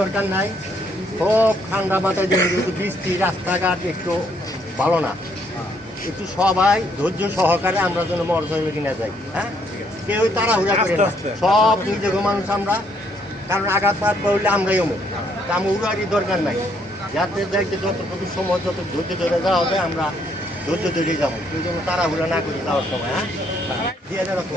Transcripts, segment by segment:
দরকার নাই, খুব ঠান্ডা মাথায় যেহেতু বৃষ্টি, রাস্তাঘাট একটু ভালো না, একটু সবাই ধৈর্য সহকারে আমরা যেন মরজমে কিনা যাই। হ্যাঁ, কেউ তাড়াহুড়া করে না, সব নিজেকে মানুষ আমরা, কারণ আঘাতপাত করলে আমরাই অমুক, আমার উড়ারই দরকার নাই। যাতে যাইতে যতটুকু সময়, যত ধৈর্য ধরে যাওয়া হবে আমরা ধৈর্য ধরে যাবো, কেউ যেন তাড়াহুড়া না করে যাওয়ার সময়। হ্যাঁ, দিয়ে রাখো।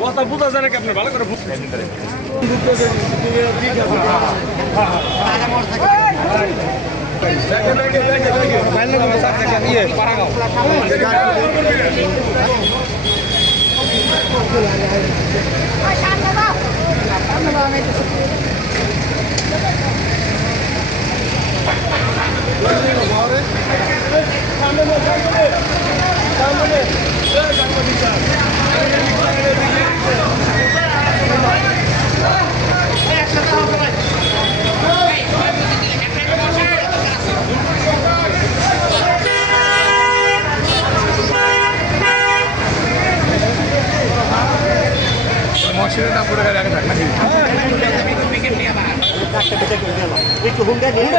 কথা বুঝা যায় নাকি আপনার ভালো করে একটু হুন্ডা নিয়ে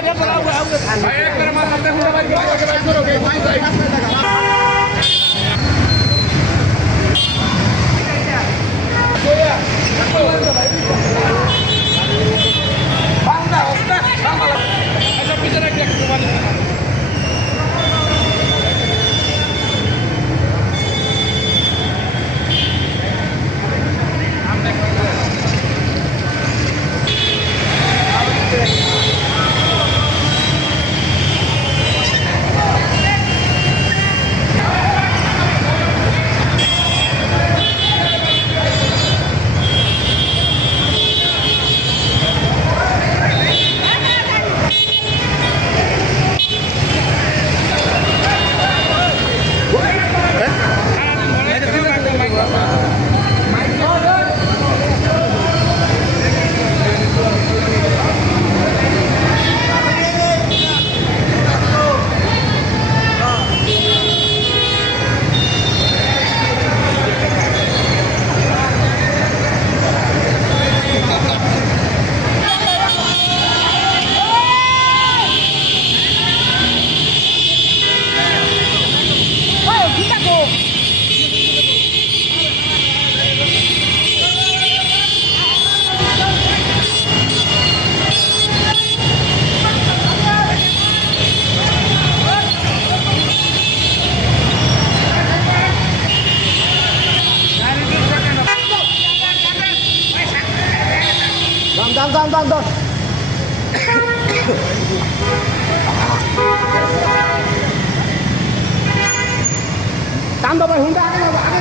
দাম দাম হুন্ডা আগে যাবো আগে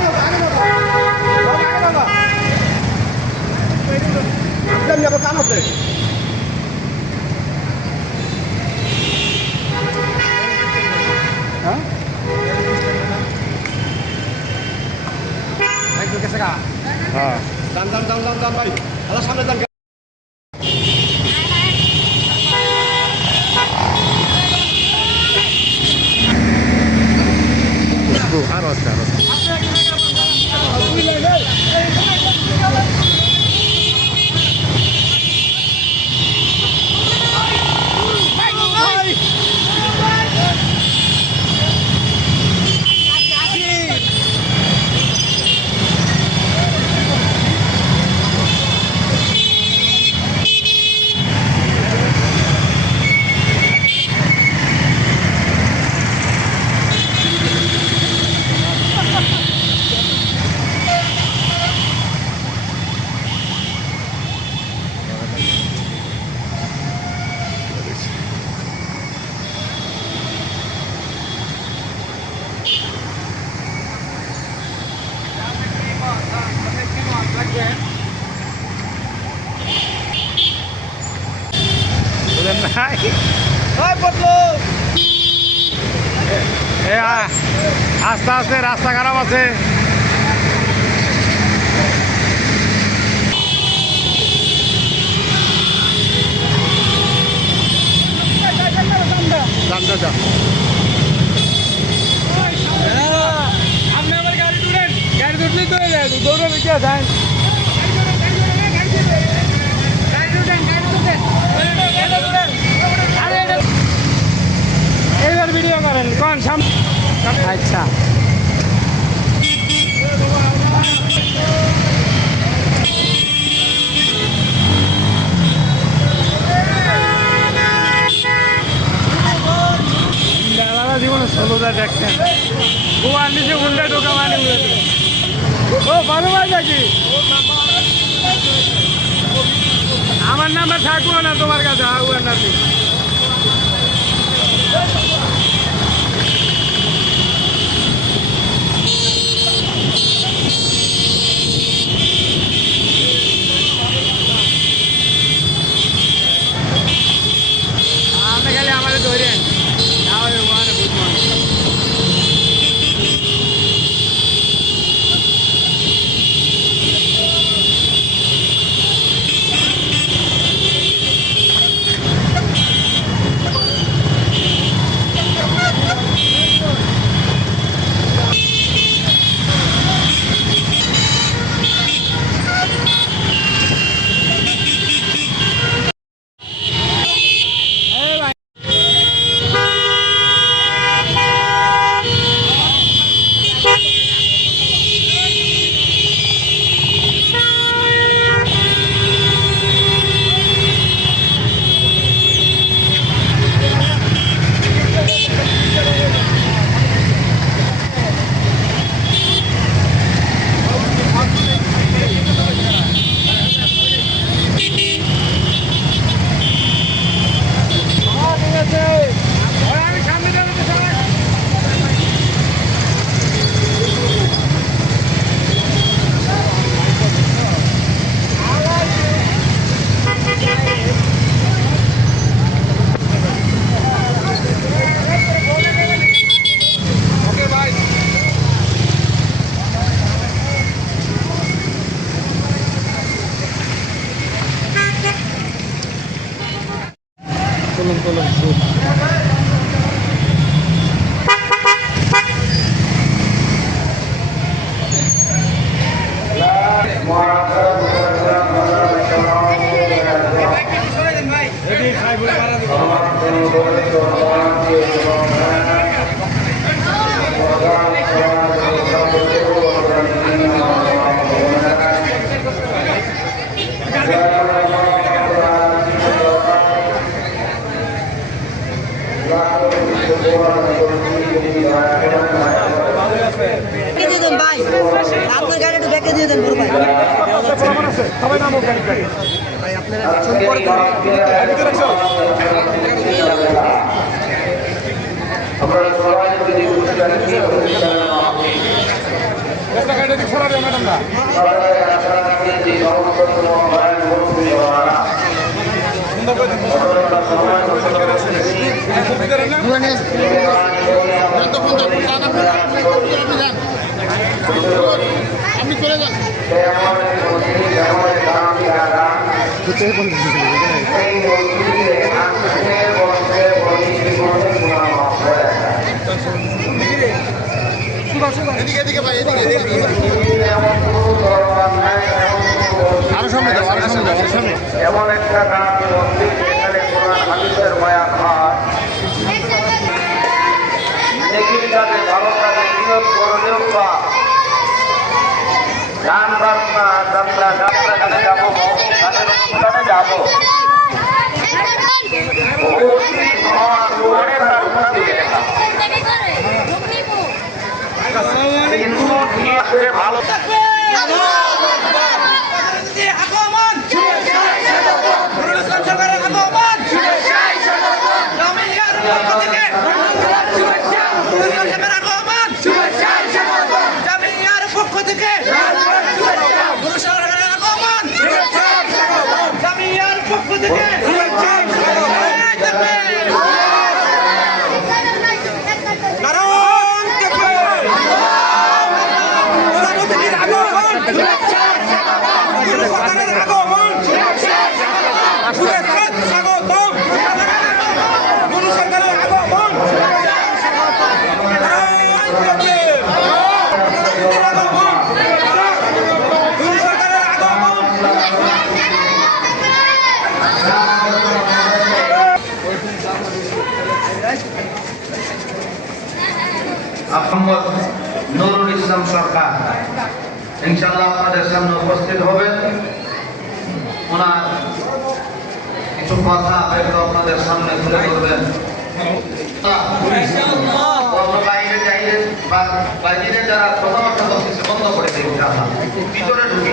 যাবো কাম আছে হ্যাঁ টাকা। হ্যাঁ দাম দাম দাম দাম দাম ভাই আল্লাহ সামনে দাম আরো আছে আরো আছে। বুঝলেন নাই আস্তে আস্তে রাস্তা খারাপ আছে। আপনি আমার গাড়ি তুলেন গাড়ি তুললেই তো দৌড়ে বেঁচে যায় এইবার ভিডিও করেন কোন সামনে আচ্ছা জীবনে ষোলোটা দেখছেন গোয়ার নিচে উল্টে ঢোকা মানে ও ভালো ভাই নাকি আমার নাম্বার থাকবো না তোমার কাছে আগুয়ার নাকি আপনি খালি আমাদের ধরেন তাহলে ওখানে বুঝবো ভাই আপনার গাড়ি একটু ব্যাকে দিয়ে দেন বড় ভাই সবাই নাম গাড়ি ভাই আপনারা ছবি পরে আমরা সবাই যদি গাড়ি সরাবে ম্যাডামরা আপনি চলে যান। এই মসজিদে আসলে বসে বসে গুনাহ মাফ করে দেয়। এমন কোনো দরবার নাই, এমন একটা দামি মসজিদ যেখানে কোরআন হাদিসের বয়ান হয়। নেকির কাজে ভালো কাজে নিয়োগ করলেও বা গান বাজনা যাত্রাখানে যাবো, গানের অনুষ্ঠানে যাবো, অতীত হওয়া দূরে তার গুণা দিয়ে গেলাম। কিন্তু সে ভালো মোহাম্মদ নুরুল ইসলাম সরকার ইনশাআল্লাহ আপনাদের সামনে উপস্থিত হবেন। ওনার কিছু কথা হয়তো আপনাদের সামনে তুলে ধরবেন। বাইরে যাইলে বা বাইরে যারা কথাবার্তা বলতেছে বন্ধ করে দেয় ইনশাআল্লাহ, ভিতরে ঢুকি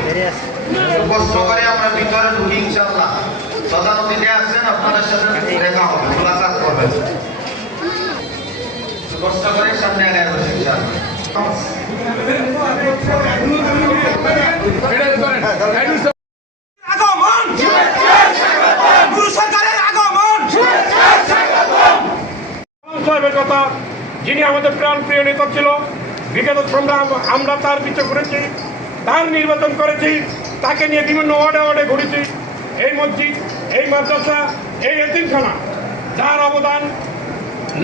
কষ্ট করে আমরা ভিতরে ঢুকি ইনশাআল্লাহ। প্রধান অতিথি আছেন, আপনাদের সাথে দেখা হবে, মোলাকাত করবেন। কষ্ট করে সামনে আগে আসবেন ইনশাআল্লাহ। সাহেবের কথা, যিনি আমাদের প্রাণ প্রিয় নেতা ছিল, বিগত সংগ্রাম আমরা তার পিছু ঘুরেছি, তার নির্বাচন করেছি, তাকে নিয়ে বিভিন্ন ওয়ার্ডে ওয়ার্ডে ঘুরেছি। এই মসজিদ, এই মাদ্রাসা, এই এতিমখানা, যার অবদান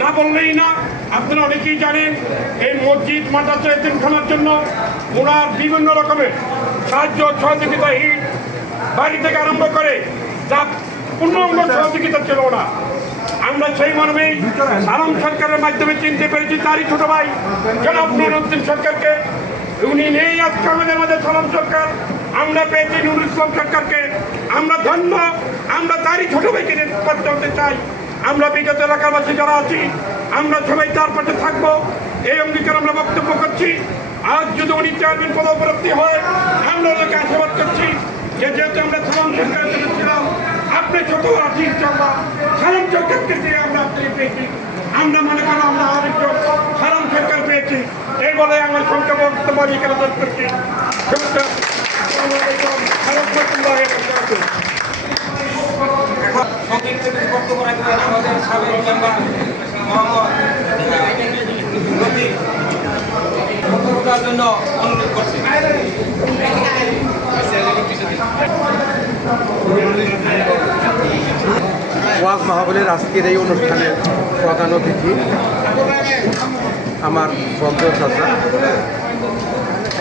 না বললেই না। আপনারা অনেকেই জানেন এই মসজিদ, মাদ্রাসা, এতিমখানার জন্য ওনার বিভিন্ন রকমের সাহায্য সহযোগিতা, ইট বাড়ি থেকে আরম্ভ করে যা পূর্ণাঙ্গ সহযোগিতা ছিল না। আমরা সেই মর্মে সালাম সরকারের মাধ্যমে চিনতে পেরেছি তারই ছোট ভাই জনাব নুরুদ্দিন সরকারকে। উনি নেই আজকে আমাদের মাঝে সালাম সরকার, আমরা পেয়েছি নুরুল ইসলাম সরকারকে। আমরা ধন্য, আমরা তারই ছোট ভাইকে নেতৃত্ব করতে চাই। আমরা বিগত এলাকাবাসী যারা আছি আমরা সবাই তার পাশে থাকবো, এই অঙ্গীকার আমরা বক্তব্য করছি। আজ যদি উনি চেয়ারম্যান পদপ্রাপ্তি হয়, আমরা ওনাকে আশীর্বাদ করছি যে যেহেতু আমরা সালাম সরকারের জন্য ছিলাম, আপনি ছোট আছি ইনশাআল্লাহ সালাম সরকারকে দিয়ে আমরা আপনাকে পেয়েছি। আমরা মনে করি আমরা আরেকজন সালাম সরকার পেয়েছি। এই বলে আমার সংখ্যা বক্তব্য এখানে শেষ করছি। বক্তব্য রাখবেন আমাদের সাবেক মেম্বার মোহাম্মদ বক্তব্যের জন্য অনুরোধ করছি। ওয়াজ মাহফিলের আজকের এই অনুষ্ঠানের প্রধান অতিথি আমার বন্ধু চাচা।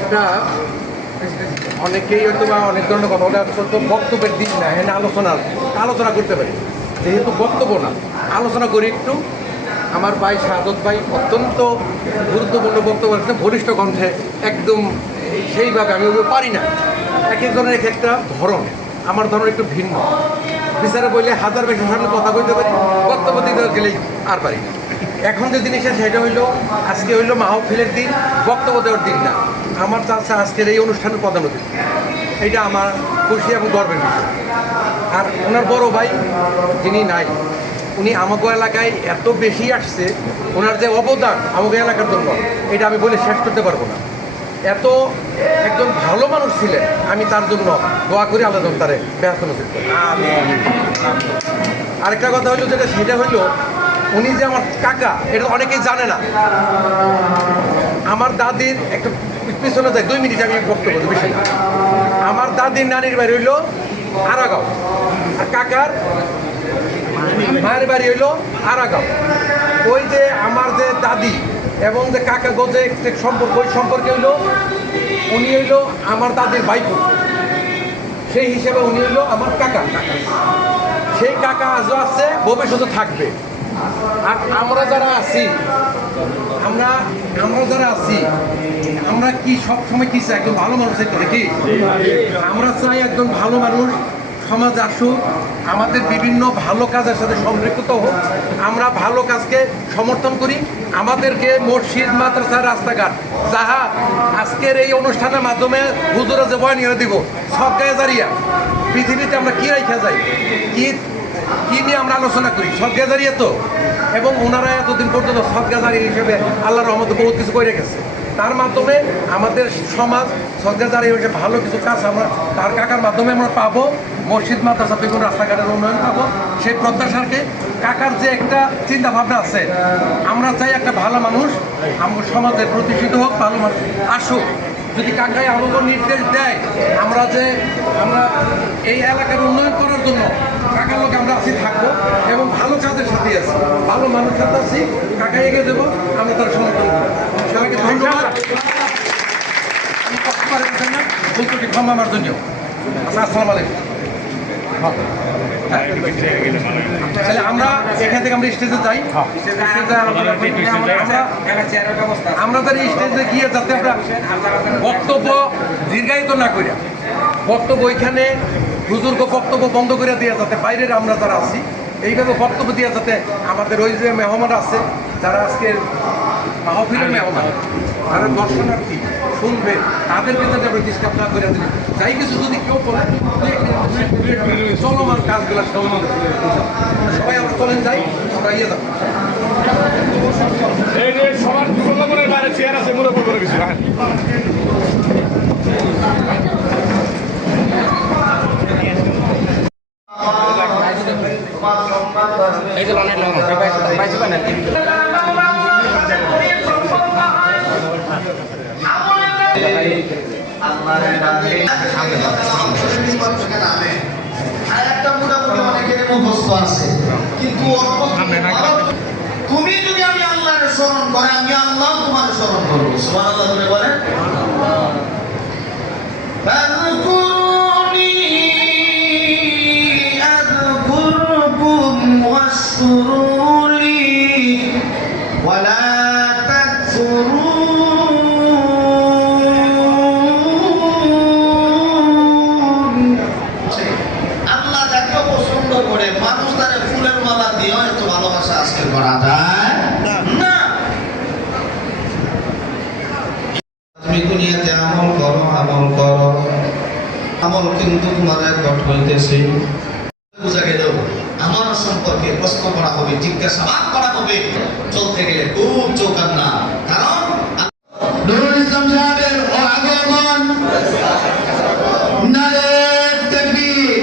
একটা অনেকেই হয়তো বা অনেক ধরনের কথা বলে, তো বক্তব্যের দিক না, হ্যাঁ আলোচনা করতে পারি, যেহেতু বক্তব্য না আলোচনা করি একটু। আমার ভাই শাহাদত ভাই অত্যন্ত গুরুত্বপূর্ণ বক্তব্য রাখছেন, বলিষ্ঠ কণ্ঠে, একদম সেইভাবে আমি ওগুলো পারি না। এক একজনের এক একটা ধরন, আমার ধরন একটু ভিন্ন। বিচারে বললে হাজার বেশি সামনে কথা কইতে পারি, বক্তব্য দিতে গেলেই আর পারি না। এখন যে জিনিসটা সেটা হইলো, আজকে হইলো মাহফিলের দিন, বক্তব্য দেওয়ার দিন না। আমার চাচা আজকের এই অনুষ্ঠানের প্রধান অতিথি, এটা আমার খুশি এবং গর্বের বিষয়। আর ওনার বড় ভাই যিনি নাই, উনি আমাগো এলাকায় এত বেশি আসছে, ওনার যে অবদান আমাগো এলাকার জন্য এটা আমি বলে শেষ করতে পারবো না। এত একজন ভালো মানুষ ছিলেন, আমি তার জন্য দোয়া করি আল্লাহ যেন তারে ব্যস্ত নসিব করেন। আরেকটা কথা হইলো যেটা, সেটা হইলো উনি যে আমার কাকা, এটা অনেকেই জানে না। আমার দাদির একটা পিছনে যায় 2 মিনিট আমি বক্তব্য বেশি। আমার দাদির নানির বাড়ি হইলো আরাগাঁও, আর কাকার মায়ের বাড়ি হইলো আরাগাঁও। ওই যে আমার যে দাদি এবং যে কাকা গো যে সম্পর্ক, ওই সম্পর্কে হইলো উনি হইলো আমার দাদির ভাইপো, সেই হিসেবে উনি হইলো আমার কাকা। সেই কাকা আজও আছে, ভবিষ্যতে থাকবে। আর আমরা যারা আছি, আমরা যারা আছি, আমরা কি সবসময় কি চাই? একজন ভালো মানুষ চাই নাকি? আমরা চাই একজন ভালো মানুষ সমাজ আসুক, আমাদের বিভিন্ন ভালো কাজের সাথে সম্পৃক্ত হোক, আমরা ভালো কাজকে সমর্থন করি। আমাদেরকে মসজিদ, মাদ্রাসা, রাস্তাঘাট যাহা আজকের এই অনুষ্ঠানের মাধ্যমে হুজুরা যে বয়ান এনে দিব, সদকায়ে জারিয়া পৃথিবীতে আমরা কি রাখা যাই, কি নিয়ে আমরা আলোচনা করি? সদকায়ে জারিয়া তো। এবং ওনারা এতদিন পর্যন্ত সদকায়ে জারিয়া হিসেবে আল্লাহর রহমতে বহুত কিছু করে গেছে। তার মাধ্যমে আমাদের সমাজ সদকায়ে জারিয়া হিসেবে ভালো কিছু কাজ আমরা তার কাকার মাধ্যমে আমরা পাবো। মসজিদ, মাদ্রাসা, বিভিন্ন রাস্তাঘাটের উন্নয়ন পাবো। সেই প্রত্যাশাকে কাকার যে একটা চিন্তা ভাবনা আছে, আমরা চাই একটা ভালো মানুষ আমার সমাজে প্রতিষ্ঠিত হোক, ভালো মানুষ আসুক। যদি কাকাই আমাদের নির্দেশ দেয়, আমরা এই এলাকার উন্নয়ন করার জন্য কাকার লোক আমরা আছি, থাকবো এবং ভালো কাজের সাথে আছি, ভালো মানুষের সাথে আছি, কাকাই এগিয়ে দেবো, আমরা তার সমর্থন করবো। সবাইকে ধন্যবাদ। আমি কথা পারতেছেন না, ভুলত্রুটি ক্ষমা আমার জন্য। আচ্ছা, আসসালামু আলাইকুম। তাহলে আমরা এখান থেকে আমরা স্টেজে যাই, আমরা যারা স্টেজে গিয়ে যাতে আমরা বক্তব্য দীর্ঘায়িত না করি, বক্তব্য ওইখানে হুজুরকে বক্তব্য বন্ধ করে দিয়ে যাতে বাইরের আমরা যারা আছি এইভাবে বক্তব্য দিয়ে যাতে আমাদের ওই যে মেহমান আছে যারা আজকের মাহফিলের মেহমান, যারা দর্শনার্থী শুনবে, তাদের ভিতরে আমরা ডিস্টার্ব না করে দিই। যাই কিছু যদি কেউ বলে চলমান কাজগুলো সবাই আমরা চলেন যাই, আমরা ইয়ে যাবো। এই যে সবার যুবকদের বাইরে চেয়ার আছে, মুরব্ব করে গেছি। এই যে অনেক লোক কিন্তু তুমি যদি আমি আল্লাহর স্মরণ করে, আমি আল্লাহ তোমার স্মরণ করবো। সুবহানাল্লাহ বলে বলেন, ফাযকুরুনি আযকুরকুম ওয়াশকুরুলি ওয়ালা তাকফুরুন। আল্লাহ যাকে পছন্দ করে, মানুষ তারে ফুলের মালা দিয়েও এত ভালোবাসা আজকে করা যায় না। তুমি দুনিয়াতে আমল করো, আমল কিন্তু তোমার গঠ হইতেছে। বুঝা গেল আমার সম্পর্কে প্রশ্ন করা হবে, জিজ্ঞাসাবাদ করা হবে, চলতে গেলে খুব চৌকান না। কারণ নুরুল ইসলাম সাহেবের আগমন, নারে তাকবীর।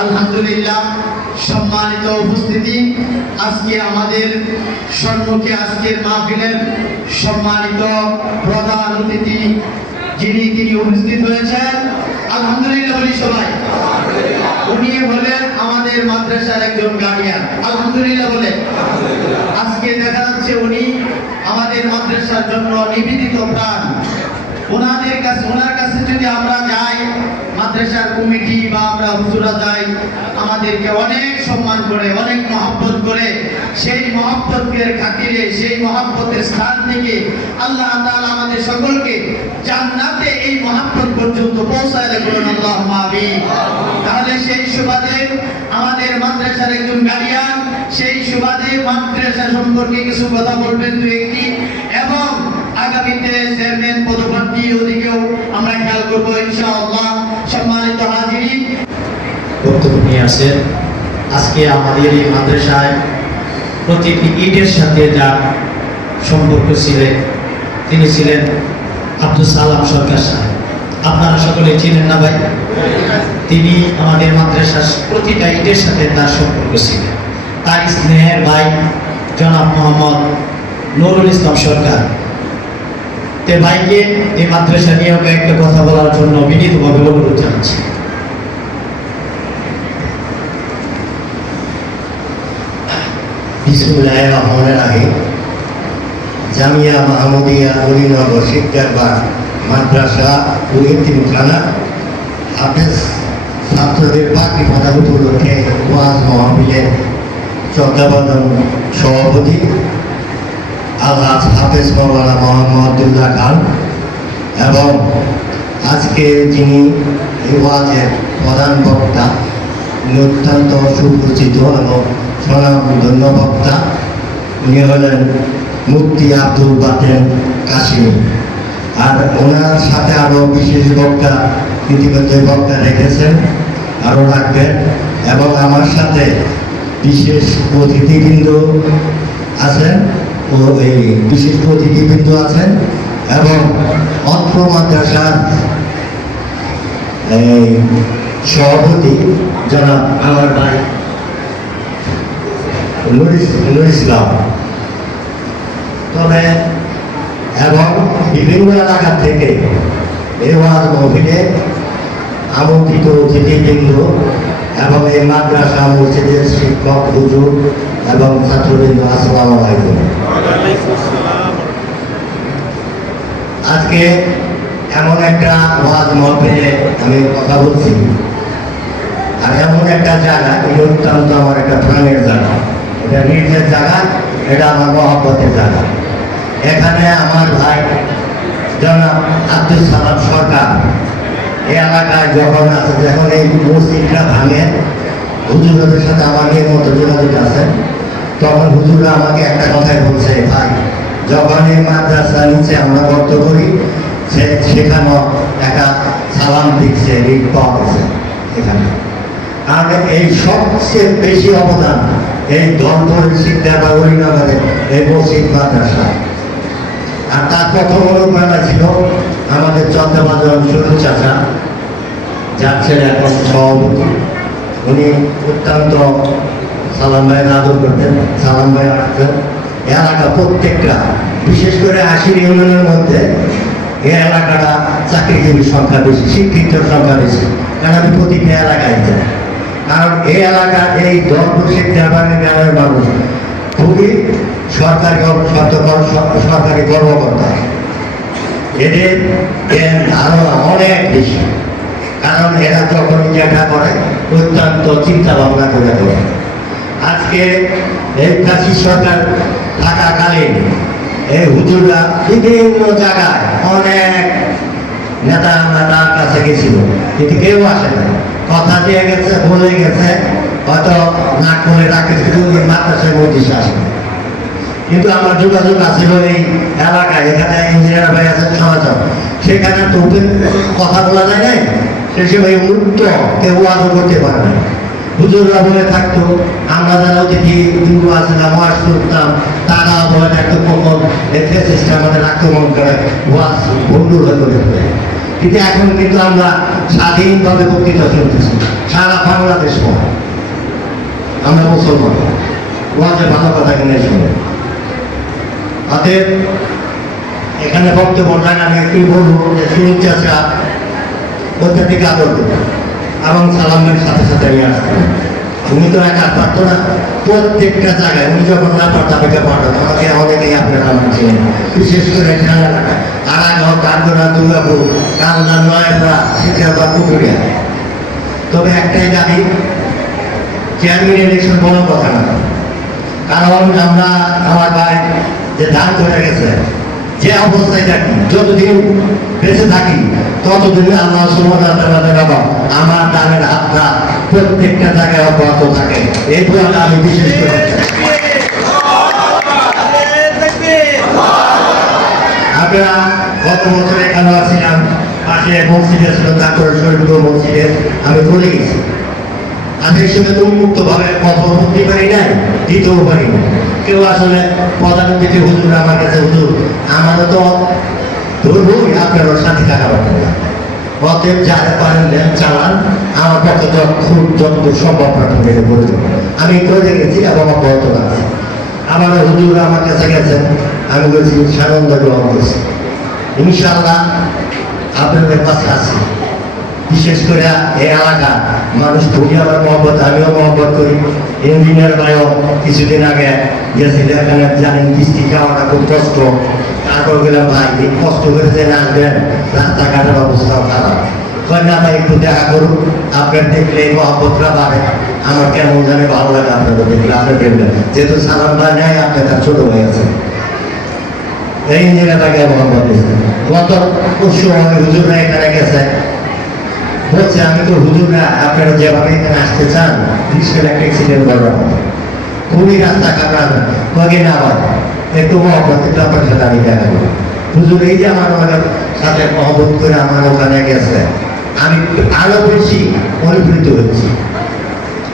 আলহামদুলিল্লাহ, সম্মানিত উপস্থিতি, আজকে আমাদের সম্মুখে আজকের মাহফিলের সম্মানিত প্রধান অতিথি তিনি উপস্থিত হয়েছেন। আলহামদুলিল্লাহ বলি সবাই। উনি হলেন আমাদের মাদ্রাসার একজন গার্ডিয়ান। আলহামদুলিল্লাহ বলে। আজকে দেখা যাচ্ছে উনি আমাদের মাদ্রাসার জন্য নিবেদিত প্রাণ। ওনার কাছে যদি আমরা যাই, মাদ্রাসার কমিটি বা আমরা হুজুরা যাই, আমাদেরকে অনেক সম্মান করে, অনেক মহব্বত করে, সেই মহব্বতের খাতিরে, সেই মহব্বতের স্থান থেকে আল্লাহ তাআলা আমাদের সকলকে জান্নাতে এই মহব্বত পর্যন্ত পৌঁছায় রাখুন, আল্লাহুম্মা আমিন। তাহলে সেই সুবাদে আমাদের মাদ্রাসার একজন গার্ডিয়ান, সেই সুবাদে মাদ্রাসা সম্পর্কে কিছু কথা বলবেন দু একটি, এবং আগামীতে চেয়ারম্যান পদপ্রার্থী ওদিকেও আমরা খেয়াল করবো ইনশাআল্লাহ। সম্মানিত হাজিরিন, বক্তব্য নিয়ে আসেন। আজকে আমাদের এই মাদ্রাসায় প্রতিটি ঈদের সাথে যার সম্পর্ক ছিলেন, তিনি ছিলেন আব্দুল সালাম সরকার সাহেব। আপনারা সকলে চিনেন না ভাই? তিনি আমাদের মাদ্রাসার প্রতিটা ঈদের সাথে তার সম্পর্ক ছিলেন। তার স্নেহের ভাই জনাব মোহাম্মদ নুরুল ইসলাম সরকার, তে ভাইকে এই মাদ্রাসা নিয়ে একটা কথা বলার জন্য বিনীতভাবে অনুরোধ জানাচ্ছি। বিসমুল্লাহির রহমানির রহিম। জামিয়া মাহমুদিয়া অলিনগর শিকদারবাগ মাদ্রাসা ও এতিমখানা হাফেজ ছাত্রদের পাখি প্রদান উপলক্ষে ওয়াজ মাহফিলের চট্টগ্রাম সভাপতি আলহাজ হাফেজ মাওলানা মোহাম্মদুল্লাহ খান এবং আজকে যিনি এই ওয়াজের প্রধান বক্তা, উনি অত্যন্ত সুপরিচিত এবং স্বনামধন্য বক্তা। উনি হলেন মুফতি আব্দুল বাতেন কাশিম। আর ওনার সাথে আরও বিশেষ বক্তা ইতিমধ্যে বক্তা রেখেছেন, আরও রাখবেন। এবং আমার সাথে বিশেষ অতিথিবৃন্দ আছেন ও এই বিশেষ অতিথিবৃন্দ আছেন এবং অত্র মাদ্রাসার এই সভাপতি জনাব আমার ভাই নুর ইসলাম। তবে এবং বিভিন্ন এলাকা থেকে এই ওয়াজ মাহফিলে আমন্ত্রিত অতিথিবৃন্দ এবং এই মাদ্রাসা মসজিদের শিক্ষক হুজুর এবং ছাত্রবৃন্দ, আসসালামু আলাইকুম। আজকে এমন একটা ওয়াজ মাহফিলে আমি কথা বলছি, আর এমন একটা জায়গা, এই অত্যন্ত আমার একটা প্রাণের জায়গা, এটা নিজের জায়গা, এটা আমার মহব্বতের জায়গা। এখানে আমার ভাই জনাব আব্দুল সালাম সরকার এই এলাকায় যখন এই মসজিদটা ভাঙে, হুজুরদের সাথে আমার এই মতো যোগাযোগ আছে, তখন হুজুররা আমাকে একটা কথাই বলছে, ভাই যখন এই মাদ্রাসা নিচে আমরা গর্ত করি সেখানেও একটা সালাম দিচ্ছে, রিট পাওয়া গেছে এখানে। আর এই সবচেয়ে বেশি অবদান এই ধনপুর শিক্ষা বা অলিনগরের এই মসজিদ মাদ্রাসা। আর তার প্রথম অনুপ্রেরণা ছিল আমাদের চন্দ্রবাজার সুরুজ চাচা, যার ছেলে এখন সভাপতি। উনি অত্যন্ত সালাম ভাইয়ের আদর করতেন, সালাম ভাই আসতেন এলাকা প্রত্যেকটা, বিশেষ করে ৮০ ইউনিয়নের মধ্যে এই এলাকাটা চাকরিজীবীর সংখ্যা বেশি, শিক্ষিত সংখ্যা বেশি। কারণ আমি প্রতিটা এলাকায় যাই, কারণ এই এলাকা এই ধনপুর শিক্ষা গ্রামের মানুষ খুবই সরকারি সরকারি কর্মকর্তা, এদের ধারণা অনেক বেশি। কারণ এরা যখন যেটা করে অত্যন্ত চিন্তা ভাবনা করে করে। আজকে এই কাশি সরকার থাকাকালীন এই হুজুররা বিভিন্ন জায়গায় অনেক নেতা আমরা তার কাছে গেছিল, কিন্তু কেউ আসে না। কথা দিয়ে গেছে, বলে গেছে, হয়তো নাক বলে রাখে, কিন্তু মাদ্রাসার মধ্যে আসে না। কিন্তু আমার যোগাযোগ আছিল এই এলাকায়, এখানে ইঞ্জিনিয়ার ভাই আছেন সমাচার, সেখানে তো কথা বলা যায় নাই, সে সময় মুক্ত কেউ আদর করতে পারে না। হুজুররা বলে থাকতো, আমরা যারা অতিথি দুর্গ আসলাম ওয়াজ করতাম, তারা বলে থাকতো কখন ফেসিস্ট আমাদের আক্রমণ করে ওয়াজ ভণ্ডুর হয়ে করে ফেলে। কিন্তু এখন কিন্তু আমরা স্বাধীনভাবে বক্তৃতা চলতেছি সারা বাংলাদেশ। আমরা মুসলমান, ওয়াজে ভালো কথা কিনে শুনে। অতএব এখানে বক্তব্য আমি একটু বলবো যে সুরুজ চাচা অত্যাধিক আদর করতেন এবং সালামের সাথে সাথে নিয়ে আসতেন। উনি তো একা পারতো না, প্রত্যেকটা জায়গায় উনি যখন না পারতাম একা পাঠাতো। আমাকে অনেকেই আপনারা আমার ছিলেন, বিশেষ করে আড়াগাঁও, কারগোড়া, দুর্গাপুর, কালনা, নয়াপাড়া, শিকারবাগ, পুকুরিয়া। তবে একটাই দাবি, চেয়ারম্যান ইলেকশন বড় কথা না, কারণ আমরা আমার ভাই যে ধান করে গেছে, যে অবস্থায় থাকি, যতদিন বেঁচে থাকি ততদিন আল্লাহ সুবহানাহু ওয়া তাআলা আমার দানের হাতটা প্রত্যেকটা জায়গায় অব্যাহত থাকে। এই দোয়াটা আমি বিশেষ করে আপনারা গত বছর এখানে আসছিলাম, পাশে মসজিদে ছিল, তারপরে শরীরপুর মসজিদে আমি বলে গেছি। আমি এই সময় তো উন্মুক্তভাবে কথা বলতে পারি নাই, দিতেও পারি না। কেউ আসলে প্রধান অতিথি হুজুর আমার কাছে, হুজুর আমারও তো ধরবই, আপনারও সাথে থাকা পারবেন না। অতএব যারা পারেন দেন, চালান, আমার পক্ষে যত সম্ভব প্রাথমিক করে দেবো। আমি করে গেছি এবং অব্যাহত আছে। আমার হুজুর আমার কাছে গেছেন, আমি বলছি সানন্দ গ্রহণ করছি। ইনশাআল্লাহ আপনাদের কাছে আছি। বিশেষ করে এই এলাকা মানুষ খুবই আমার মহব্বত, আমিও মহব্বত করি। ইঞ্জিনিয়ার ভাইও কিছুদিন আগে গেছিল, এখানে জানেন বৃষ্টি খাওয়াটা খুব কষ্ট। তারপর গেলাম ভাই এই কষ্ট করেছে আসবেন, রাস্তাঘাটের অবস্থাও খারাপ। কয় না ভাই একটু দেখা করুন, আপনার দেখলে এই মহব্বতটা বাড়ে। আমার কেমন জানে ভালো লাগে আপনাদের দেখলে, আপনি দেখবেন যেহেতু সালাম ভাই নেয়, আপনি তার ছোট ভাই আছে, এই ইঞ্জিনিয়ার ভাইকে মহব্বত দিয়েছে। গত পরশু হুজুররা এখানে গেছে, বলছে আমি তো হুজুররা আপনারা যেভাবে এখানে আসতে চান রিক্সার একটা অ্যাক্সিডেন্ট করবেন, খুবই রাস্তা খারাপ, কয়ে না হয় একটু মহব্বত একটু আপনার সাথে আমি দেখা করি। হুজুর এই যে আমার সাথে মহব্বত করে আমার ওখানে গেছে, আমি আরো বেশি অনুপ্রেরিত হচ্ছি।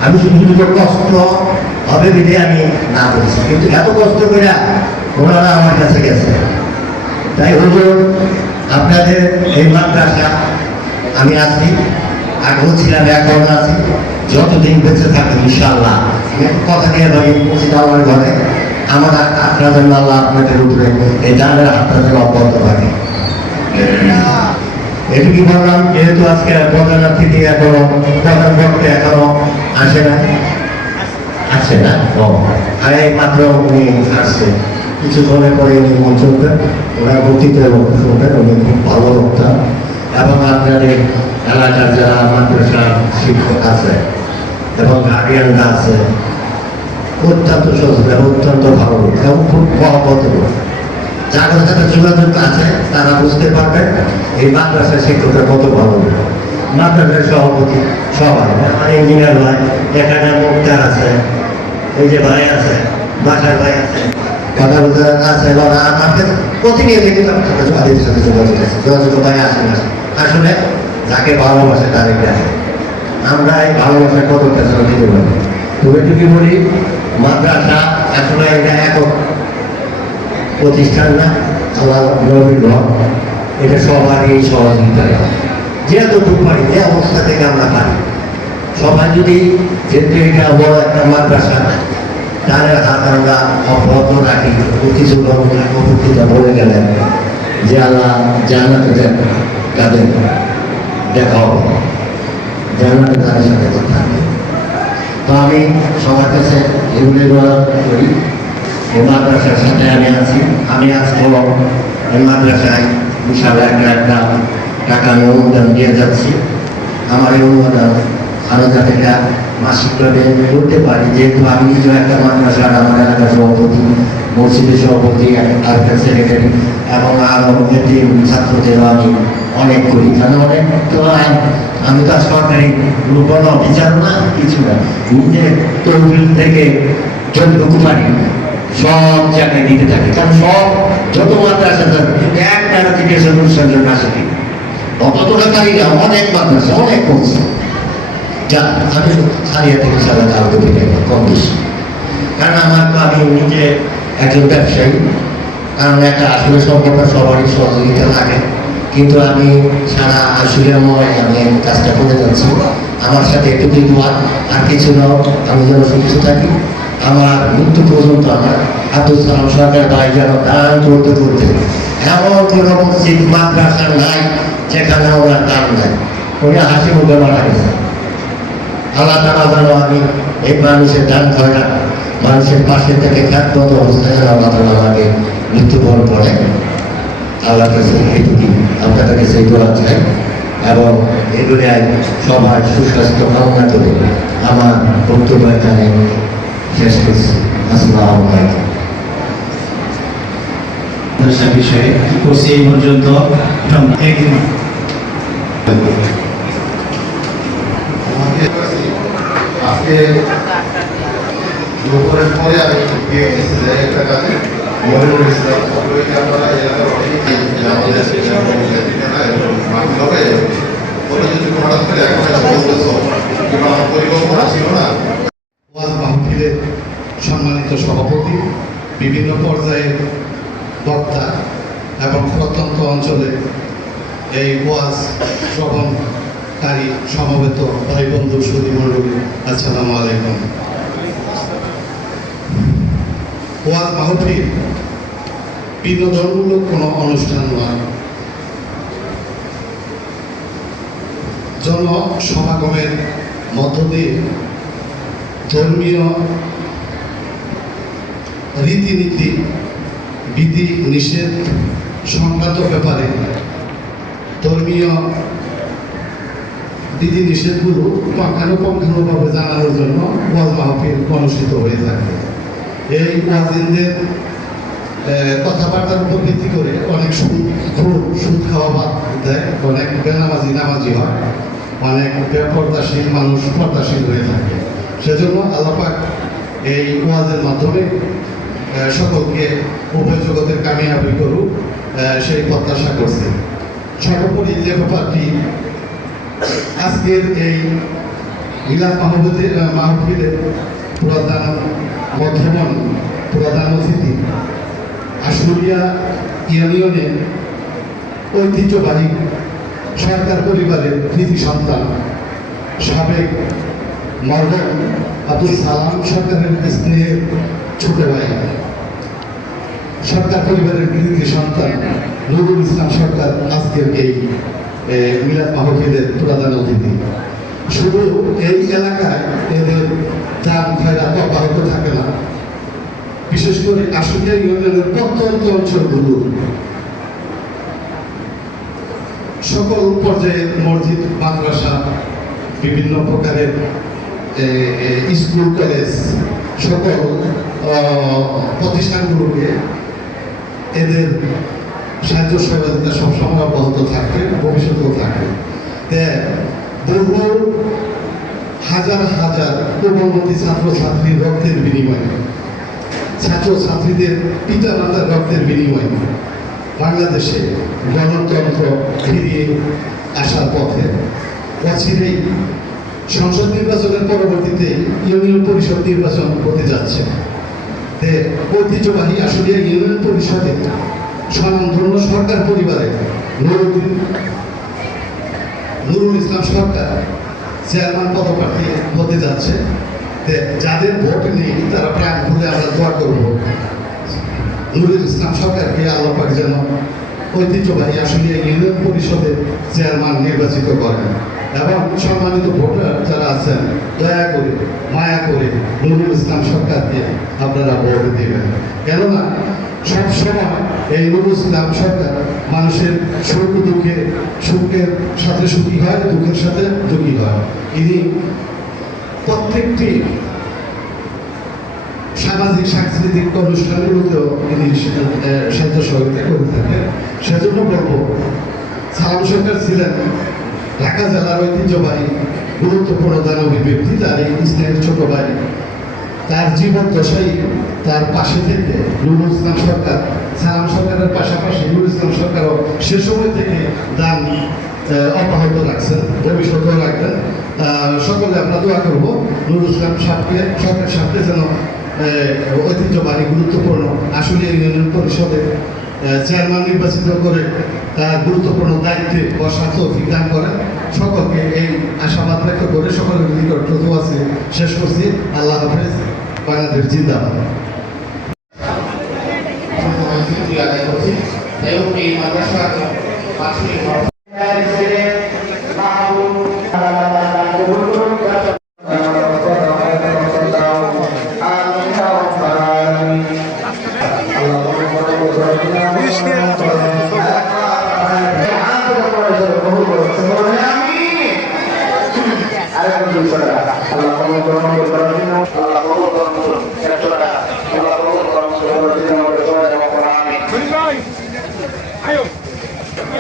আমি শুধু কষ্ট হবে বিধে আমি না বলছি, কিন্তু এত কষ্ট করে ওনারা আমার কাছে গেছে। তাই হুজুর আপনাদের এই মাদ্রাসা আমি আছি, আগেও ছিলাম, এখন আছি, যতদিন বেঁচে থাকবে ইনশাআল্লাহ আমি কথা দিয়ে ভাবি মসজিদ আল্লাহর ঘরে আমার আপনার জন্য আল্লাহ আপনাদের উপরে এই দানের হাতটা যেন অব্যাহত থাকে। এটুকু বললাম, যেহেতু আজকে প্রধান অতিথি এখনো প্রধান বক্তা এখনো আসে না, আসে না, আর এই মাত্র উনি আসছে, কিছুক্ষণের পরে উনি মঞ্চ উঠবেন, ওনার বক্তৃতা শুনবেন। উনি খুব ভালো বক্তা এবং আপনাদের এলাকার যারা মাদ্রাসার শিক্ষক আছে এবং গার্ডিয়ানরা আছে অত্যন্ত সচেতন, অত্যন্ত ভালো এবং খুব মহব্বত। যাদের সাথে যোগাযোগ আছে তারা বুঝতে পারবেন এই মাদ্রাসার শিক্ষকের কত ভালো। মাদ্রাসার সভাপতি সবাই, আমার ইঞ্জিনিয়ার ভাই এখানে, মুক্তার আছে, এই যে ভাই আছে, বাসার ভাই আছে, কথা বলতে আছে, আমাকে প্রতিনিয়ত কিন্তু আমার সাথে তাদের সাথে যোগাযোগ আছে, যোগাযোগ ভাই আসেন আসে। আসলে যাকে ভালোবাসে তাদের কাছে আমরা এই ভালোবাসার কত কাছে দিতে পারি। তবে এটুকু বলি, মাদ্রাসা আসলে এটা একক প্রতিষ্ঠান না, আল্লাহ নবীর ঘর, এটা সবারই সহযোগিতা। যেহেতু পারি, যে অবস্থা থেকে আমরা পারি, সবাই যদি যেহেতু এটা বড় একটা মাদ্রাসা, তাহলে হাত আমরা অব্যাহত রাখি। কিছু উপস্থিতা বলে গেলেন যে আল্লাহ জান্নাতে তাদের দেখা হবে, জান্নাতে তাদের সাথে থাকবে। তো আমি সবার কাছে এগুলি করি, এই মাদ্রাসার সাথে আমি আছি। আমি আজকে এই মাদ্রাসায় ইনশাআল্লাহ একটা টাকা আমি অনুদান দিয়ে যাচ্ছি। আমার এই অনুদান আরো যাতে মাসিকভাবে করতে পারি, যেহেতু আমি নিজেও একটা মাদ্রাসার আমার এলাকার সভাপতি, মসজিদের সভাপতি, আরেকটা সেক্রেটারি এবং আরো ছাত্রদেরও আমি অনেক করি। কারণ অনেক তো আমি তো সরকারি কোনো অফিসার না, কিছু না, নিজের তহবিল থেকে যতটুকু পারি সব জায়গায় দিতে থাকি। কারণ সব যত মাদ্রাসা এক টাকা থেকে অনুষ্ঠান জন্য আসে ততটা কারি না, অনেক মাদ্রাসা অনেক করছে, যা আমি সারিয়া থেকে সারা কালকে থেকে কম বেশি। কারণ আমার তো আমি নিজে একজন ব্যবসায়ী, কারণ একটা আসলে সম্পর্ক সবারই সহযোগিতা লাগে, কিন্তু আমি সারা আশুলিয়াময় আমি কাজটা করে যাচ্ছি। আমার সাথে একটু দোয়া আর কিছু নাও, আমি যেন সুস্থ থাকি, আমার মৃত্যু পর্যন্ত আমার আব্দুল সালাম সরকার ভাই যেন দান করতে করতে এমন কোনো মসজিদ মাদ্রাসা নাই যেখানে ওনার দান নাই, ওরা হাসি মুখে মারা গেছে। আল্লাহ তাআলা যেন আমি এই মানুষের দান করে না, মানুষের পাশে থেকে খ্যাতগত অবস্থায় যেন আল্লাহ তাআলা আমাকে মৃত্যুবরণ করে। আল্লাহ কাছে এইটুকু আপনাদের কাছে দোয়া চাই এবং এগুলি সবার সুস্বাস্থ্য কামনা করে আমার বক্তব্য এখানে শেষ করছি। আসসালামু আলাইকুম। বিষয়ে কি করছি এই পর্যন্ত আজকে দুপুরের পরে আমি গিয়ে একটা কাজে মনে করেছিলাম আপনারা এলাকার অনেকেই আমাদের যদি হঠাৎ করে এখন বলতেছ কিংবা আমার পরিকল্পনা ছিল না। ওয়াজ মাহফিলের সম্মানিত সভাপতি, বিভিন্ন পর্যায়ে বক্তা এবং প্রত্যন্ত অঞ্চলে এই ওয়াজ শ্রবণকারী সমবেত ভাই বন্ধু সুধী মণ্ডলী, আসসালামু আলাইকুম। ওয়াজ মাহফিল বিনোদনমূলক কোনো অনুষ্ঠান নয়। জনসমাগমের মধ্য দিয়ে ধর্মীয় রীতিনীতি বিধি নিষেধ সংক্রান্ত ব্যাপারে ধর্মীয় বিধি নিষেধগুলো পুঙ্খানুপুঙ্খানুভাবে জানানোর জন্য ওয়াজ মাহফিল অনুষ্ঠিত হয়ে থাকে। এই ওয়াজিনদের কথাবার্তার উপর ভিত্তি করে অনেক সুদ খাওয়া বাদ দেয়, অনেক নামাজি হয়, অনেক বেপর্দাশীল মানুষ পর্দাশীল হয়ে থাকে। সেজন্য আল্লাহ পাক এই ওয়াজের মাধ্যমে সকলকে উভয় জগতের কামিয়াবি করুক সেই প্রত্যাশা করছে। সর্বোপরি যে ব্যাপারটি আজকের এই মিলাদ মাহফিলের প্রধান মধ্যমণ প্রধান অতিথি আশুলিয়া ইউনিয়নের ঐতিহ্যবাহী সরকার পরিবারের কৃতি সন্তান সাবেক মরহুম আব্দুল সালাম সরকারের স্নেহের ছোট ভাই, সরকার পরিবারের কৃতি সন্তান নুরুল ইসলাম সরকার আজকের এই মিলাদ মাহফিলের প্রধান অতিথি। শুধু এই এলাকায় এদের দান খয়রাত অব্যাহত থাকে না, বিশেষ করে আশুলিয়া ইউনিয়নের প্রত্যন্ত অঞ্চলগুলো সকল পর্যায়ের মসজিদ মাদ্রাসা বিভিন্ন প্রকারের স্কুল কলেজ সকল প্রতিষ্ঠানগুলোকে এদের সাহায্য সহযোগিতা সবসময় অব্যাহত থাকবে, ভবিষ্যতেও থাকবে। বহু হাজার হাজার কোমলমতি ছাত্রছাত্রীর রক্তের বিনিময়ে, ছাত্রছাত্রীদের পিতা মাতার রক্তের বিনিময়ে বাংলাদেশে গণতন্ত্র ফিরিয়ে আসার পথে অচিরেই সংসদ নির্বাচনের পরবর্তীতে ইউনিয়ন পরিষদ নির্বাচন হতে যাচ্ছে। ঐতিহ্যবাহী আসলে ইউনিয়ন পরিষদে স্বনামধন্য সরকার পরিবারে নুরুল ইসলাম সরকার চেয়ারম্যান পদপ্রার্থী হতে যাচ্ছে। যাদের ভোট নেই তারা প্রাণ খুলে আমরা দোয়া করব নুরুল ইসলাম সরকারকে আল্লাহ পাক যেন ঐতিহ্যবাহী আসলে ইউনিয়ন পরিষদের চেয়ারম্যান নির্বাচিত করেন। এবং সম্মানিত ভোটার যারা আছেন দয়া করে মায়া করে নুরুল ইসলাম সরকারকে আপনারা ভোট দেবেন, কেননা সবসময় এই নুরুল ইসলাম সরকার মানুষের সুখ দুঃখে সুখের সাথে সুখী হয়, দুঃখের সাথে দুঃখী হয়। ইনি প্রত্যেকটি সামাজিক সাংস্কৃতিক অনুষ্ঠানগুলোতেও তিনি সাহায্য সহযোগিতা করে থাকেন। সেজন্য বলবো সালাম সরকার ছিলেন ঢাকা জেলার ঐতিহ্যবাহী গুরুত্বপূর্ণ দানবী ব্যক্তি, তার এই স্নেহের ছোট ভাই, তার জীবন দশাই তার পাশে থেকে নুরুল ইসলাম সরকার সালাম সরকারের পাশাপাশি নুরুল ইসলাম সরকারও সে সময় থেকে দান অব্যাহত রাখছেন, ভবিষ্যতেও রাখবেন। সকলে আমরা দোয়া করব নুরুল ইসলাম সরকার সাথে যেন ঐতিহ্যবাহী গুরুত্বপূর্ণ আসলে ইউনিয়ন পরিষদের চেয়ারম্যান নির্বাচিত করে তার গুরুত্বপূর্ণ দায়িত্বে বসার তৌফিক দান করেন। সকলকে এই আশাবাদ ব্যক্ত করে সকলের নিকট দোয়া শেষ করছি। আল্লাহ হাফেজ। বাংলাদেশ জিন্দাবাদ।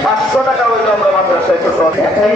$500 হইলো আমরা মাদ্রাসায় তো সব একাই